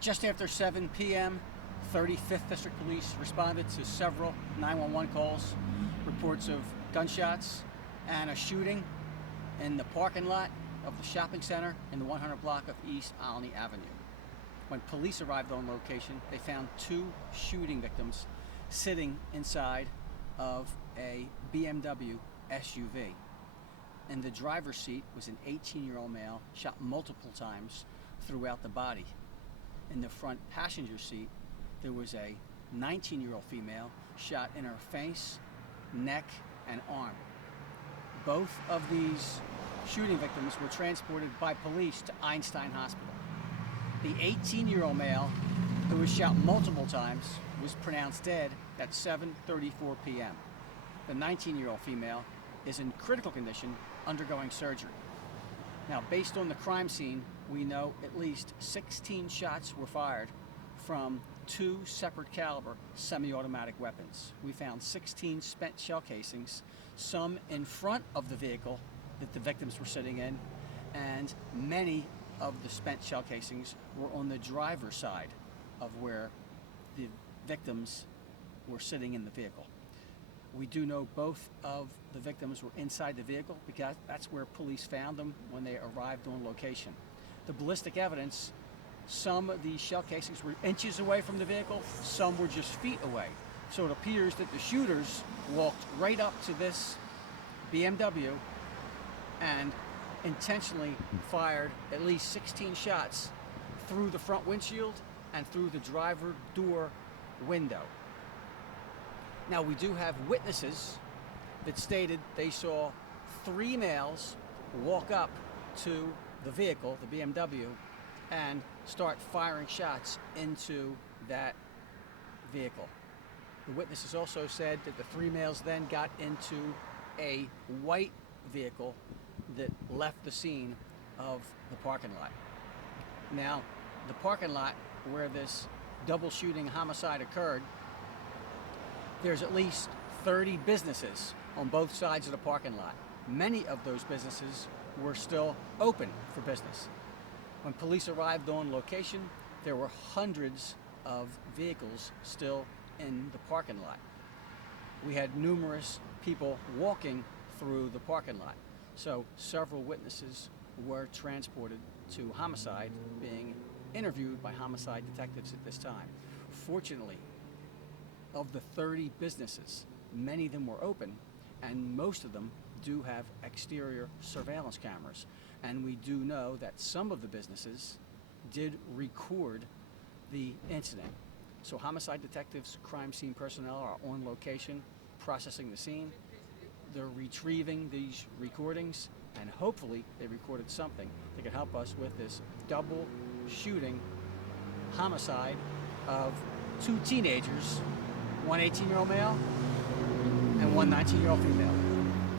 Just after 7 p.m., 35th District Police responded to several 911 calls, reports of gunshots and a shooting in the parking lot of the shopping center in the 100 block of East Olney Avenue. When police arrived on location, they found two shooting victims sitting inside of a BMW SUV. In the driver's seat was an 18-year-old male shot multiple times throughout the body. In the front passenger seat, there was a 19-year-old female shot in her face, neck, and arm. Both of these shooting victims were transported by police to Einstein Hospital. The 18-year-old male, who was shot multiple times, was pronounced dead at 7:34 p.m. The 19-year-old female is in critical condition, undergoing surgery. Now, based on the crime scene, we know at least 16 shots were fired from two separate caliber semi-automatic weapons. We found 16 spent shell casings, some in front of the vehicle that the victims were sitting in, and many of the spent shell casings were on the driver's side of where the victims were sitting in the vehicle. We do know both of the victims were inside the vehicle because that's where police found them when they arrived on location. The ballistic evidence, some of these shell casings were inches away from the vehicle, some were just feet away. So it appears that the shooters walked right up to this BMW and intentionally fired at least 16 shots through the front windshield and through the driver door window. Now, we do have witnesses that stated they saw three males walk up to the vehicle, the BMW, and start firing shots into that vehicle. The witnesses also said that the three males then got into a white vehicle that left the scene of the parking lot. Now, the parking lot where this double shooting homicide occurred, there's at least 30 businesses on both sides of the parking lot. Many of those businesses were still open for business. When police arrived on location, there were hundreds of vehicles still in the parking lot. We had numerous people walking through the parking lot. So several witnesses were transported to homicide, being interviewed by homicide detectives at this time. Fortunately, of the 30 businesses, many of them were open, and most of them do have exterior surveillance cameras. And we do know that some of the businesses did record the incident. So homicide detectives, crime scene personnel are on location, processing the scene. They're retrieving these recordings, and hopefully they recorded something that could help us with this double shooting homicide of two teenagers, one 18-year-old male and one 19-year-old female.